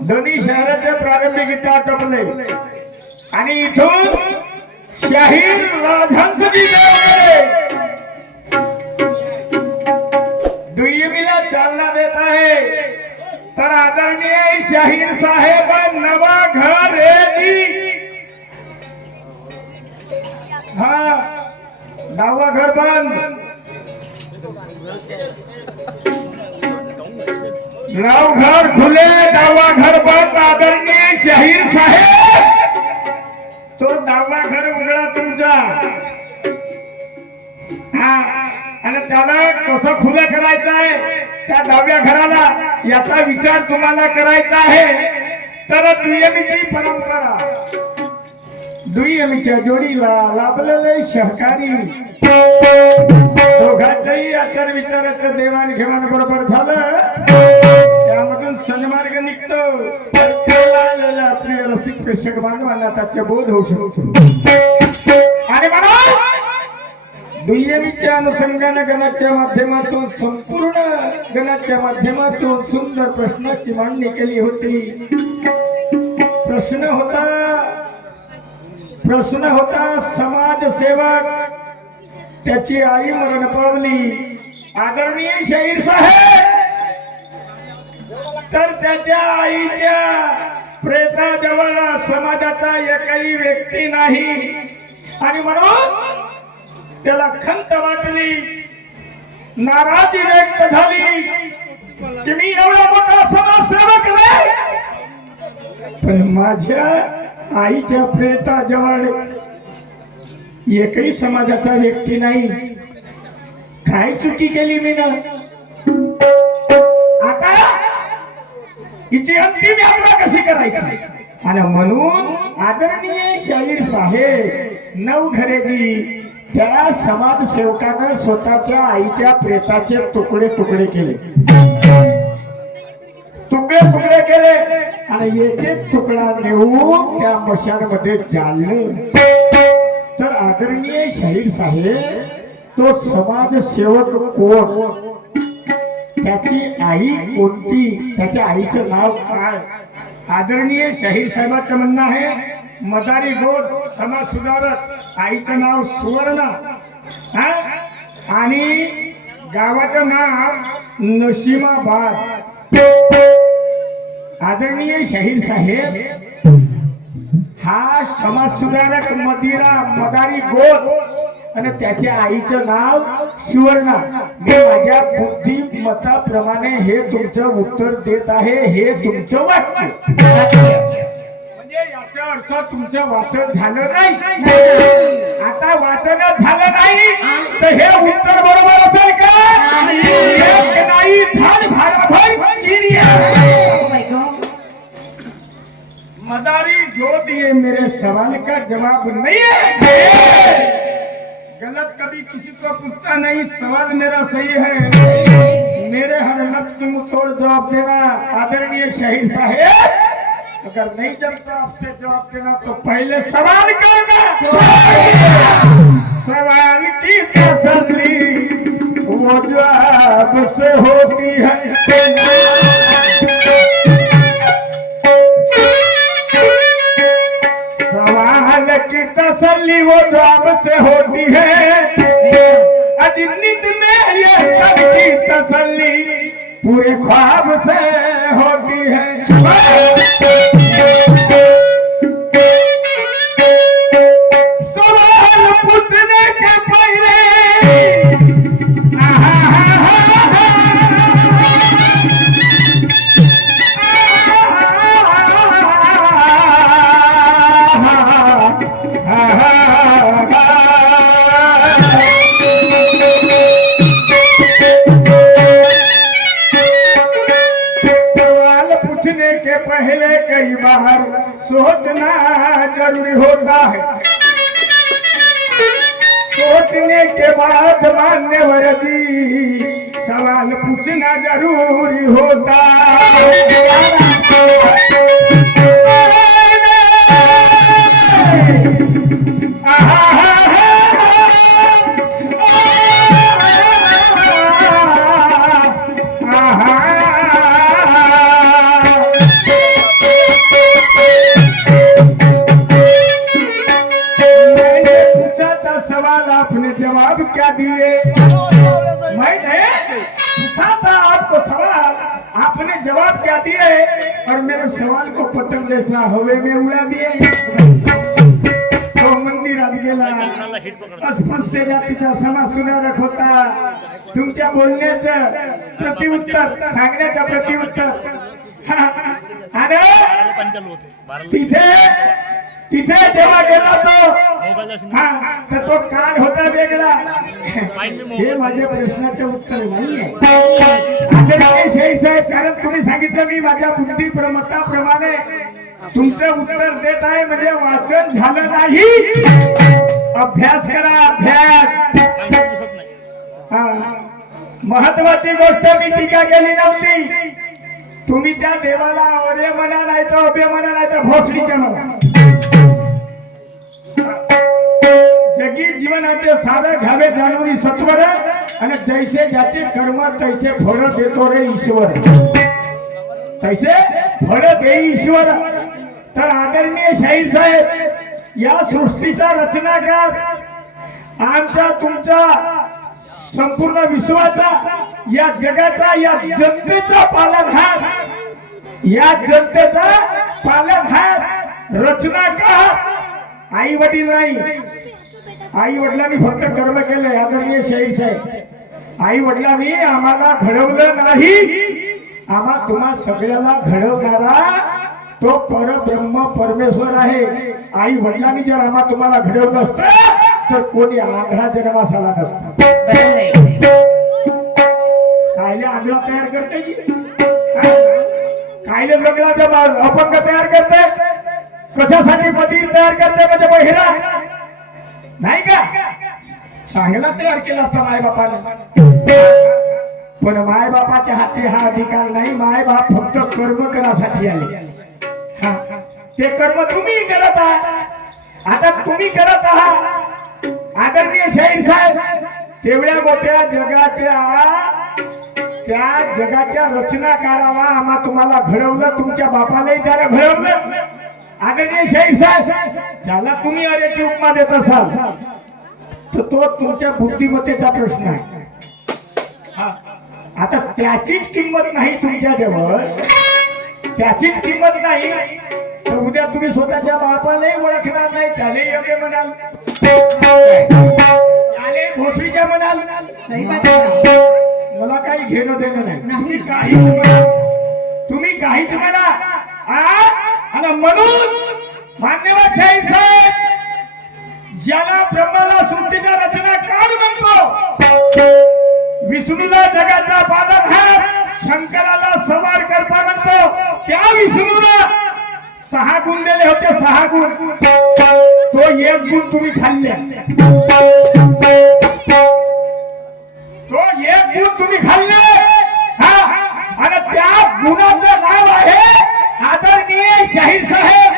दोन्ही शहराचे प्रारंभिक इथे आटोपले आणि इथून शाहीर राजहंसजी दुय्यमीला चालना देत आहे। तर आदरणीय शाहीर साहेब नवा घर रेजी, हा डावा घर बंद, नव घर खुले, डावा घर बंद। आदरणीय शाहीर साहेब तो डावा घर उघडा तुमचा, हा, आणि त्याला कसं खुलं करायचं आहे त्या डाव्या घराला याचा विचार तुम्हाला करायचा आहे। तर दुय्यमीची परंपरा, दुय्यमीच्या जोडीला लाभलेले सहकारी, दोघांच्याही आचार विचाराचं देवाणघेवाण बरोबर झालं, त्यामधून सन्मार्ग निघतो। प्रिय रसिक प्रेक्षक बांधवांना त्याचा बोध होऊ शकतो। आणि म्हणून दुय्यमीच्या अनुषंगाने गणाच्या माध्यमातून, संपूर्ण गणाच्या माध्यमातून सुंदर प्रश्नाची मांडणी केली होती। प्रश्न होता समाजसेवक, त्याची आई मरण पावली। आदरणीय शाहीर साहेब तर त्याच्या आईच्या प्रेताजवळ समाजाचा एकही व्यक्ती नाही, आणि म्हणून त्याला खंत वाटली, नाराजी व्यक्त झाली की मी एवढा मोठा समाजसेवक नाही, पण माझ्या आईच्या प्रेताजवळ एकही समाजाचा व्यक्ती नाही। काय चुकी केली मी ना? आता हिची अंतिम यात्रा कशी करायची? आणि म्हणून आदरणीय शाहीर साहेब नवघरेजी त्या समाजसेवकानं स्वतःच्या आईच्या प्रेताचे तुकडे तुकडे केले, आणि एक एक तुकडा नेऊन त्या मशानमध्ये जाळले। तर आदरणीय शाहीर साहेब तो समाजसेवक कोण, त्याची आई कोणती, त्याच्या आईचं नाव काय? आदरणीय शाहीर साहेबांचं म्हणणं आहे मदारी गोद समाज सुधारक, आईचं नाव सुवर्णा, आणि गावाचं नाव नशिमाबाद। आदरणीय शाहीर साहेब हा समाज सुधारक मदारी गोद आणि त्याच्या आईचं नाव सुवर्णा। मी माझ्या बुद्धिमत्ताप्रमाणे हे तुमचं उत्तर देत आहे, हे तुमचं वाक्य, म्हणजे याचा अर्थ तुमचं वाचन झालं नाही। आता वाचन झालं नाही तर हे उत्तर बरोबर असेल का? नाही, धन भाराभर चिड़िया। मदारी गोद, ये मेरे सवाल का जवाब नहीं है। गलत कभी किसी को पूछता नहीं, सवाल मेरा सही है। मेरे हर लफ्ज की मुंहतोड़ जवाब देना। आदरणीय शाहीर साहेब अगर नहीं जमता आपसे जवाब देना तो पहले सवाल करना। सवाल की तसल्ली वो जवाब से होती है। सवाल की तसल्ली वो जवाब से होती है। नींद में ये तन की तसल्ली पूरे ख्वाब से होती है। सवाल पूछने के पहले पहले कई बार सोचना जरूरी होता है। सोचने के बाद मान्यवर जी सवाल पूछना जरूरी होता है। और मेरे सवाल को पतंग जैसा हवे में उड़ा दिए। तो मंदिरात गेला, अस्पृश्य जातीचा समाज सुधारक होता, तुमच्या बोलण्याचं प्रतिउत्तर, सांगण्याचं प्रतिउत्तर आणि तिथे जेव्हा गेला तो तर तो कान होता वेगळा। हे माझ्या प्रश्नाचे उत्तर नाहीये आदरणीय शेख साहेब, कारण तुम्ही सांगितलं मी माझ्या बुद्धिमत्ताप्रमाणे तुमचं उत्तर देत आहे, म्हणजे वाचन झालं नाही, अभ्यास करा अभ्यास। महत्वाची गोष्ट मी टीका केली नव्हती, तुम्ही त्या देवाला अरे म्हणा नाही तर अभे म्हणा नाही तर भोसडीच्या म्हणा। जगी जीवनाचे सारे घावे जाणून सत्वर आणि जैसे ज्याचे कर्म तैसे फळ देतो रे ईश्वर, तैसे फळ दे ईश्वर। तर आदरणीय शाहीर साहेब, या सृष्टीचा रचनाकार, आमचा तुमचा संपूर्ण विश्वाचा, या जगाचा, या जनतेचा पालनहार, या जनतेचा पालनहार, रचनाकार आई वडील नाही। आई वडिलांनी फक्त कर्म केले आदरणीय शाहीर साहेब, आई वडिलांनी आम्हाला घडवलं नाही, आम्हा तुम्हा सगळ्याला घडवणारा तो परब्रह्म परमेश्वर आहे। आई वडिलांनी जर आम्हा तुम्हाला घडवलं असतं तर कोणी आंधळा जन्मास आला नसता। कायले आंधळा तयार करते की कायले लग्नाचा अपंग तयार करते, कशासाठी पतीर तयार करते, म्हणजे बहिरा नाही का, चांगला तयार केला असता माय बापाने। पण माय बापाच्या हाती हा अधिकार नाही, माय बाप फक्त कर्म करासाठी आले। ते कर्म तुम्ही करत आहात, आता तुम्ही करत आहात आदरणीय शाहीर साहेब। तेवढ्या मोठ्या त्या जगाच्या रचनाकाराला आम्हा तुम्हाला घडवलं, तुमच्या बापालाही त्याला घडवलं आदरणीय शाहीर साहेब। त्याला तुम्ही अरेची उपमा देत असाल तर तो तुमच्या बुद्धिमत्तेचा प्रश्न आहे। आता त्याचीच किंमत नाही तुमच्या जवळ, त्याचीच किंमत नाही तर उद्या तुम्ही स्वतःच्या बापालाही ओळखणार नाही, त्यालाही योग्य म्हणाल, त्यालाही भोसडीच्या म्हणाल। मला काही घेणं देणं नाही, तुम्ही काहीच म्हणा। आणि म्हणून मान्यवर शाहीर साहेब, ज्याला ब्रह्माला सृष्टीचा रचनाकार म्हणतो, विष्णूला जगाचा पालनहार, शंकराला सवार करता म्हणतो, त्या विष्णूला 6 गुण दिले होते, 6 गुण, तो 1 गुण तुम्ही खाल्ल्या, तो 1 गुण तुम्ही खाल्ले। आणि त्या गुणाचं नाव आहे आदरणीय शाहीर साहेब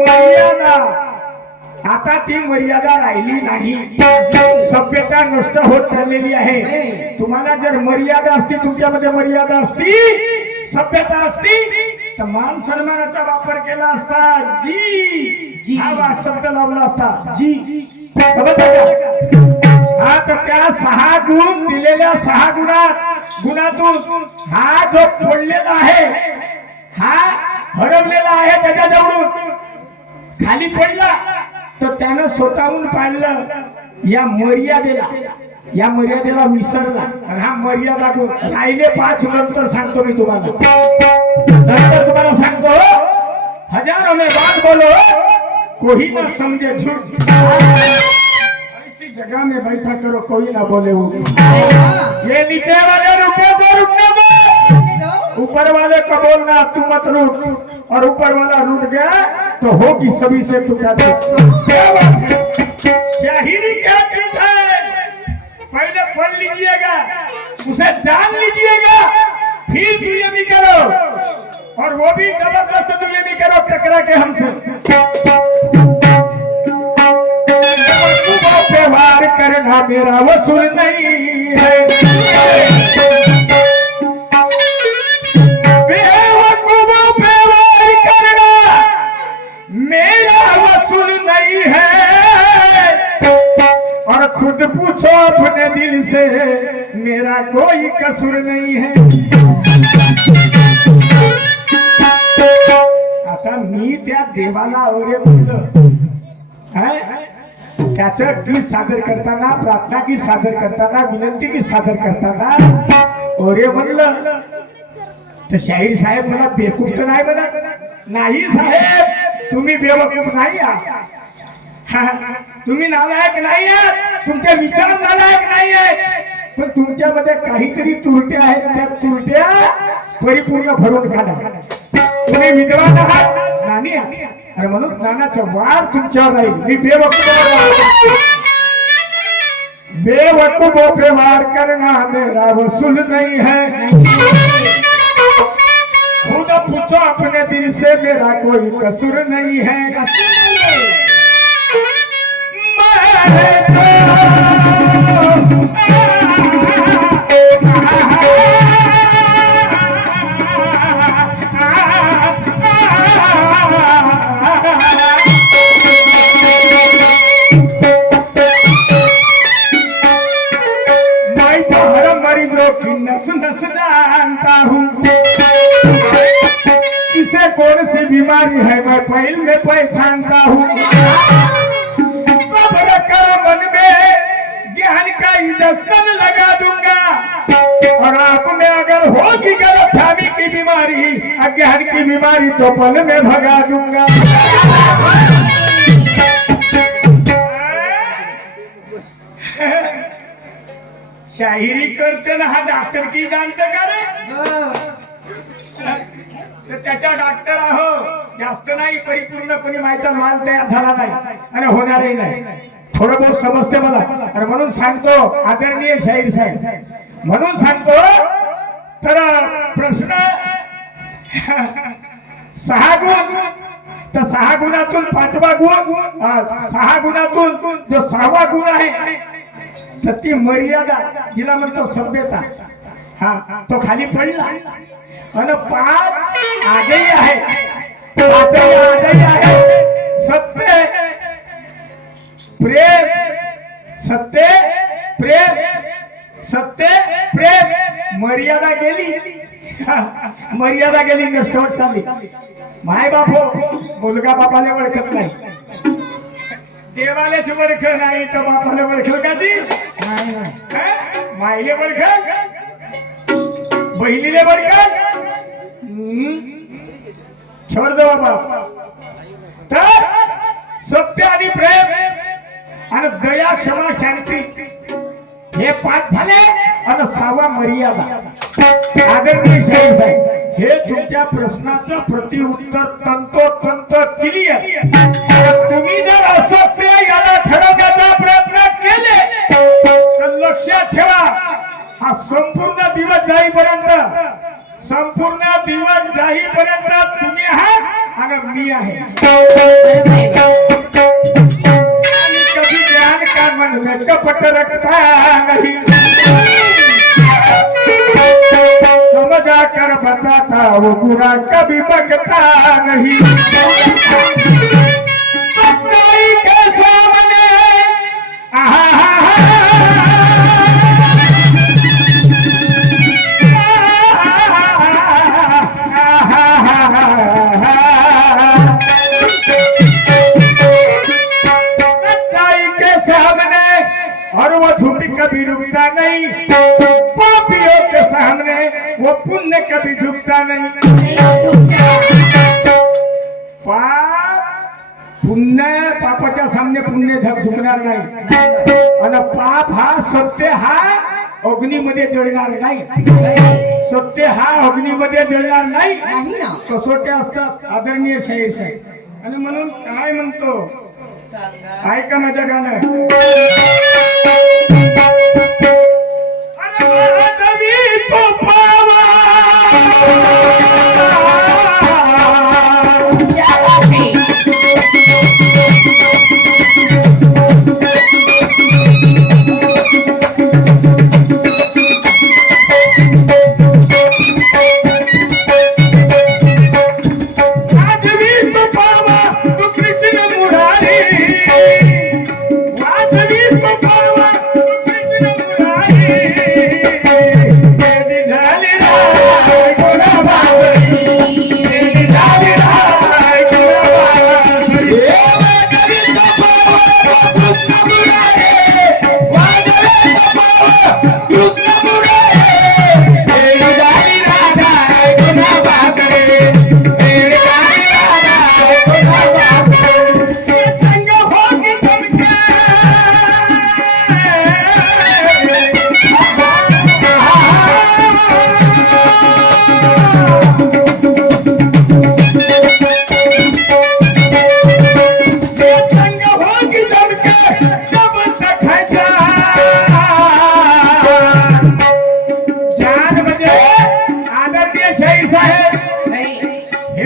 मर्यादा। आता ती मर्यादा राहिली नाही, सभ्यता नष्ट होत चाललेली आहे। तुम्हाला जर मर्यादा असती, तुमच्यामध्ये मर्यादा असती, सभ्यता असती तर मान सन्मानाचा वापर केला असता, जी हा शब्द लावला असता, जी समजलं का? तर त्या 6 गुण दिलेल्या 6 गुणातून हा जो पडलेला आहे, हा हरवलेला आहे, त्याच्याजवळून खाली पडला तर त्यानं स्वतःहून पाडलं, या मर्यादेला विसरला। आणि हा मर्यादा गुण राहिले 5 नंतर सांगतो मी तुम्हाला, नंतर तुम्हाला सांगतो। हजारों में बात बोलो, कोई ना समझे झूठ, ऐसी जगह में बैठा करो कोई ना बोले ये नीचे वाले रुकने दो, ऊपर वाले को बोलना तू मत रूठ, और ऊपर वाला रूठ गया तो होगी सभी से टूटा। शाहिरी क्या चीज है, पहले पढ़ लीजिएगा, उसे जान लीजिएगा, फिर दुनियावी करो, और वो भी जबरदस्त दुनियावी करो टकरा के हमसे। व्यवहार करना मेरा वसूल नहीं है, बेवकूफ व्यवहार करना मेरा वसूल नहीं है, और खुद पूछो अपने दिल से मेरा कोई कसूर नहीं है। देवाला अरे म्हणलं, त्याचं गीत सादर करताना, प्रार्थना गीत सादर करताना, विनंती गीत सादर करताना अरे म्हणलं तर शाहीर साहेब मला बेवकूफ तर नाही म्हणत. नाही साहेब, तुम्ही बेवकूफ नाही आहात. तुम्ही नालायक नाही आहात, तुमचे विचार नालायक नाही आहेत, पण तुमच्यामध्ये काहीतरी त्रुट्या आहेत. त्या त्रुट्या परिपूर्ण भरून काढा. तुम्ही विद्वान आहात, नानी आहात, आणि म्हणून नानाचा वार तुमच्यावर राहील. मी बेवकूफों पे वार करना मेरा वसूल नहीं है. खुद पूछो अपने दिल से, मेरा कोई कसूर नहीं है. नस नस जानता हूँ किसे कौन सी बीमारी है मैं पहले में पहचानता हूँ. सब्र करो मन में ज्ञान का इंजेक्शन लगा दूंगा, और आप में अगर होगी गलतफहमी की बीमारी, अज्ञान की बीमारी, तो पल में भगा दूंगा. शाहिरी करते ना, हा डॉक्टर की जानते का रे? तर त्याचा डॉक्टर आहो, जास्त नाही, परिपूर्णपणे माहिती माल तयार झाला नाही आणि होणारही नाही. थोडं बहुत समजते मला, आणि म्हणून सांगतो आदरणीय शाहीर साहेब, म्हणून सांगतो. तर प्रश्न 6 गुण, तर 6 गुणातून 5वा गुण, 6 गुणातून जो 6वा गुण आहे तर ती मर्यादा, जिला म्हणतो सभ्यता, तो खाली पडला. आणि 5 आजही आहे, 5 आजही आहे. सत्य, प्रेम, सत्य, प्रेम, सत्य, प्रेम. मर्यादा गेली, मर्यादा गेली, नष्ट होत चालली. माय बापो, मुलगा बापाला ओळखत नाही, देवालाच ओळख नाही, तर बापाला ओळखल का ती? माईले ओळखल, बहिणीले ओळखल, छोड दे बाबा. तर सत्य आणि प्रेम आणि दया, क्षमा, शांती, हे 5 झाले. आणि 6वा मर्यादा. आदरणीय शाहीर साहेब, हे तुमच्या प्रश्नाचं प्रतिउत्तर तंतोतंत क्लिअर. तुम्ही जर असत्य याला ठरवण्याचा प्रयत्न केले तर लक्षात ठेवा, हा संपूर्ण दिवस जाईपर्यंत, संपूर्ण दिवस जाईपर्यंत तुम्ही आहात आणि मी आहे. आणि कभी ज्ञान का मन में कपट रखता नहीं, समझा कर बताता वो बुरा कभी बकता नहीं. सच्चाई के सामने सच्चाई के सामने, और वो झूठी कभी रुकता नहीं. पापियों के सामने वो पुण्य कभी झुकता नहीं. पाप, पुण्य, पापाच्या सामने पुण्य झुकणार नाही. आणि पाप हा, सत्य हा अग्नीमध्ये जळणार नाही. सत्य हा अग्नीमध्ये जळणार नाही. कसोट्या असतात आदरणीय शाहीर साहेब. आणि म्हणून काय म्हणतो, ऐका माझ्या गाणं. अरे तो पावा झाले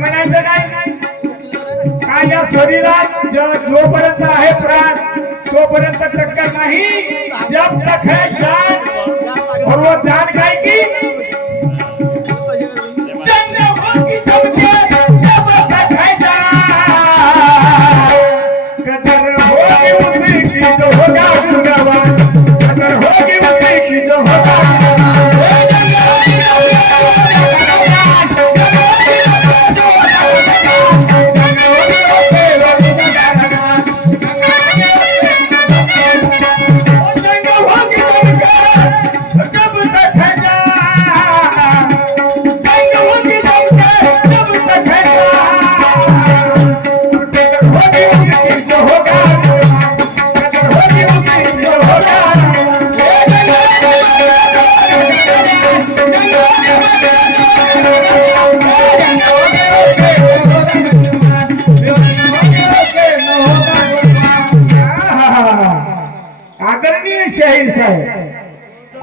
म्हणायचं नाही का या शरीरात जोपर्यंत आहे प्राण तोपर्यंत टक्कर नाही जब तक है जान और वो जान काय की जन्म होगी सबके जब तक है जान कदर होगी उसी की जो होगा गुणवान कदर होगी उसी की जो होगा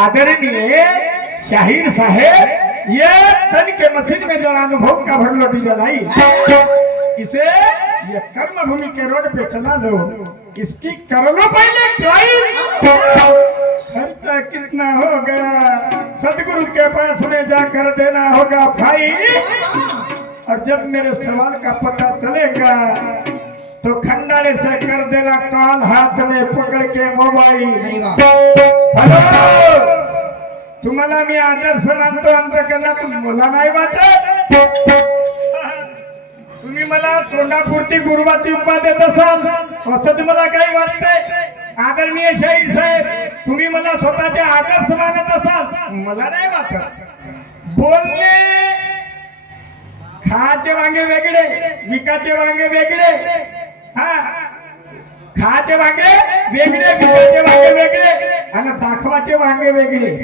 आदरणीय शाहीर साहेब ये तन के मस्जिद में जरा अनुभव का भर लोटी जलाई इसे ये कर्म भूमि के रोड पे चला लो इसकी कर लो पहले ट्रायल खर्चा कितना होगा सदगुरु के पास में जाकर देना होगा फाइल और जब मेरे सवाल का पता चलेगा तो खंडाने से कर देना कॉल हाथ में पकड़ के मोबाइल हॅलो तुम्हाला मी आदर्श मानतो अंतकरणात मला नाही वाटत तुम्ही मला तोंडापुरती गुरुवाची उपमा देत असाल असं तुम्हाला काही वाटतंय आदरणीय शाहीर साहेब तुम्ही मला स्वतःचे आदर्श मानत असाल मला नाही वाटत बोलणे खाचे वांगे वेगळे विकाचे वांगे वेगळे हा खाचे वांगे वेगळे विकाचे वांगे वेगळे आणि दाखवाचे वांगे वेगळे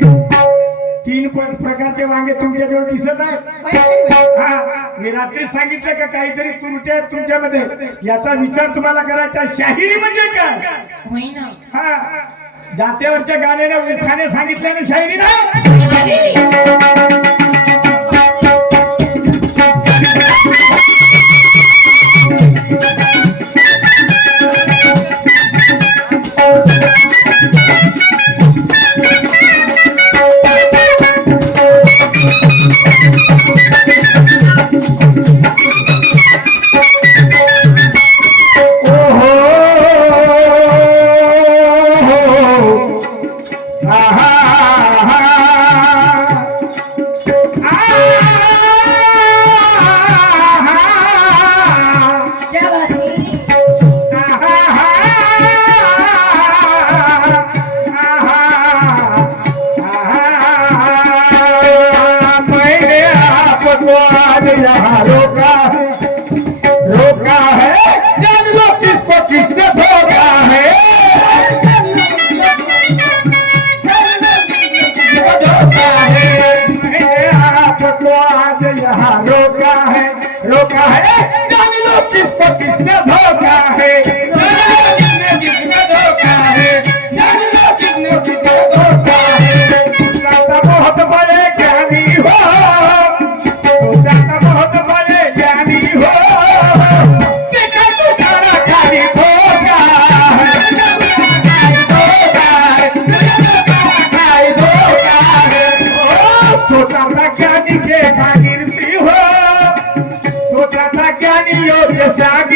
तीन प्रकारचे वांगे तुमच्याजवळ दिसत आहेत हा मी रात्री सांगितलं का काहीतरी त्रुटी आहेत तुमच्यामध्ये याचा विचार तुम्हाला करायचा शाहिरी म्हणजे काय हा जात्यावरच्या गाण्याने उखाणे सांगितल्याने शाहिरी नाही रोका है जान लो किसको किससे धोखा है किसको धोखा है जान लो किसको किससे धोखा है सोचा बहुत बड़े ज्ञानी हो सोचा बहुत बड़े ज्ञानी हो देखा तो सारा खाली धोखा है सोचा था ज्ञानी के सागिर्दी हो ज्ञानियों के साथ